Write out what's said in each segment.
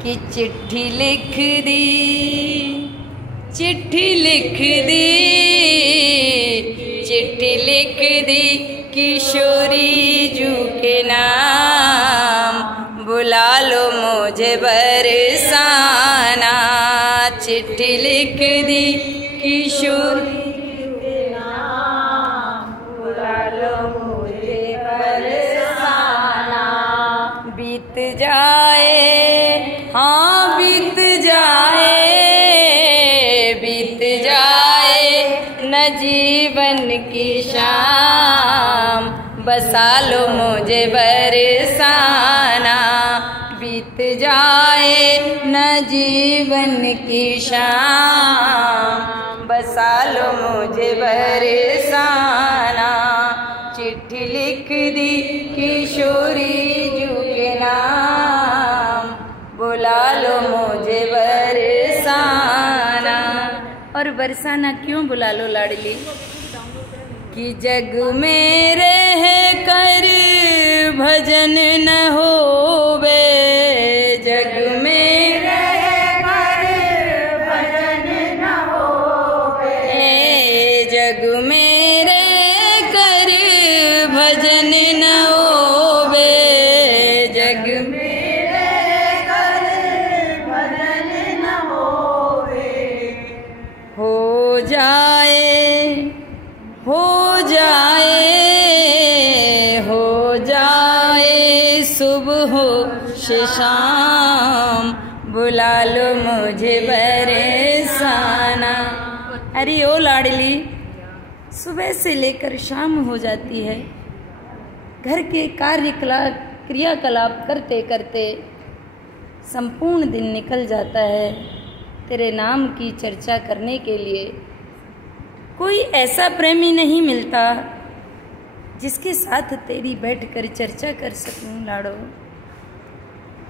कि चिट्ठी लिख दी, चिट्ठी लिख दी, चिट्ठी लिख दी किशोरी जू के नाम, बुला लो मुझे बरसाना। चिट्ठी लिख दी किशोरी के नाम, बुला लो मुझे बरसाना। बीत जाए, हाँ बीत जाए, बीत जाए न जीवन की शाम, बसा लो मुझे बरसाना। बीत जाए न जीवन की शाम, बसा लो मुझे बरसाना। चिट्ठी लिख दी किशोरी जू के नाम, बुला लो मुझे बरसाना। और बरसाना क्यों बुला लो लाडली? कि जग में रह कर भजन न होवे, जग में रह कर भजन न होवे, जग में रह कर भजन न होवे, जग में रह कर भजन न होवे। हो जाए, हो जाए, हो जाए सुबह से शाम, बुला लो मुझे बरसाना। अरे ओ लाडली, सुबह से लेकर शाम हो जाती है, घर के क्रियाकलाप करते करते संपूर्ण दिन निकल जाता है। तेरे नाम की चर्चा करने के लिए कोई ऐसा प्रेमी नहीं मिलता जिसके साथ तेरी बैठकर चर्चा कर सकूं लाडो।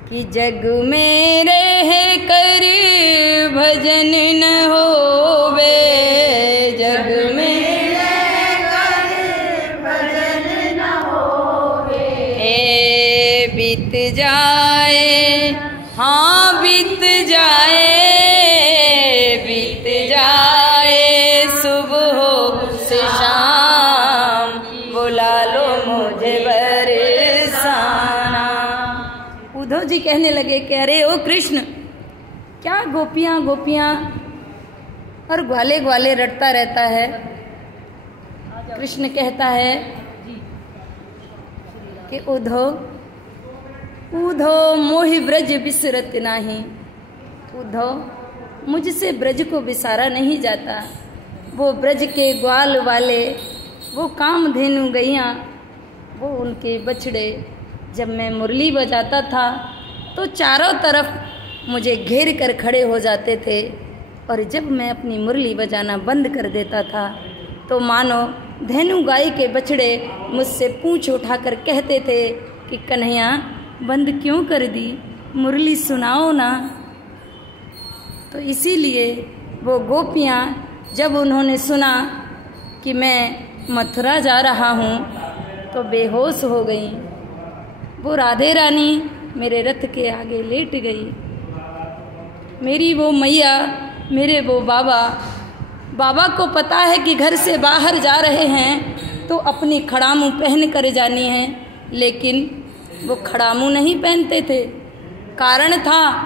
कि जग में रह कर भजन न होवे, जग में रह कर भजन न होवे। बीत जाए, हाँ बीत जाए, बीत जाए सुबह से शाम, बुला लो मुझे बरसाना। उद्धव जी कहने लगे कि अरे ओ कृष्ण, क्या गोपियां गोपियां और ग्वाले ग्वाले रटता रहता है। कृष्ण कहता है कि उद्धव, उद्धव मोहि ब्रज बिसरत नाही। उद्धव, मुझसे ब्रज को बिसारा नहीं जाता। वो ब्रज के ग्वाल वाले, वो कामधेनु गैया, वो उनके बछड़े, जब मैं मुरली बजाता था तो चारों तरफ मुझे घेर कर खड़े हो जाते थे, और जब मैं अपनी मुरली बजाना बंद कर देता था तो मानो धेनु गाय के बछड़े मुझसे पूंछ उठाकर कहते थे कि कन्हैया बंद क्यों कर दी, मुरली सुनाओ ना। तो इसीलिए वो गोपियाँ जब उन्होंने सुना कि मैं मथुरा जा रहा हूँ तो बेहोश हो गई। वो राधे रानी मेरे रथ के आगे लेट गई। मेरी वो मैया, मेरे वो बाबा, बाबा को पता है कि घर से बाहर जा रहे हैं तो अपनी खड़ामू पहन कर जानी है, लेकिन वो खड़ामू नहीं पहनते थे। कारण था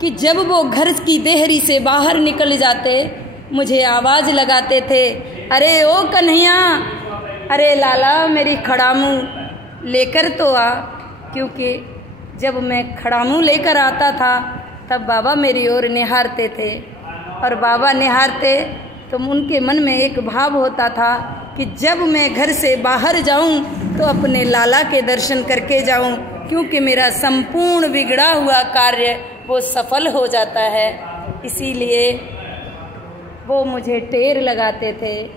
कि जब वो घर की देहरी से बाहर निकल जाते मुझे आवाज़ लगाते थे, अरे ओ कन्हैया, अरे लाला मेरी खड़ामू लेकर तो आ। क्योंकि जब मैं खड़ामू लेकर आता था तब बाबा मेरी ओर निहारते थे, और बाबा निहारते तो उनके मन में एक भाव होता था कि जब मैं घर से बाहर जाऊं तो अपने लाला के दर्शन करके जाऊं, क्योंकि मेरा संपूर्ण बिगड़ा हुआ कार्य वो सफल हो जाता है। इसीलिए वो मुझे टेर लगाते थे,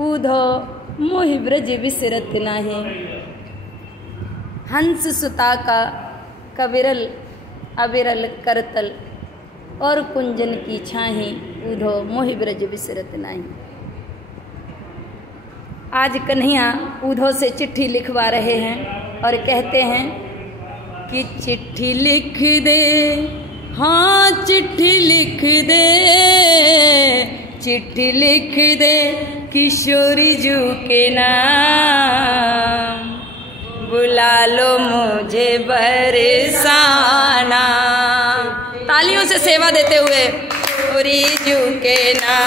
उद्धव मोहि ब्रज बिसरत नाही। हंस सुता का कविरल अविरल करतल, और कुंजन की छाही, उद्धव मोहि ब्रज बिसरत नाही। आज कन्हैया उद्धव से चिट्ठी लिखवा रहे हैं और कहते हैं कि चिट्ठी लिख दे हाँ चिट्ठी लिख दे, चिट्ठी लिख दे किशोरी जू के नाम, बुला लो मुझे बरसाना। तालियों से सेवा देते हुए किशोरी जू के नाम।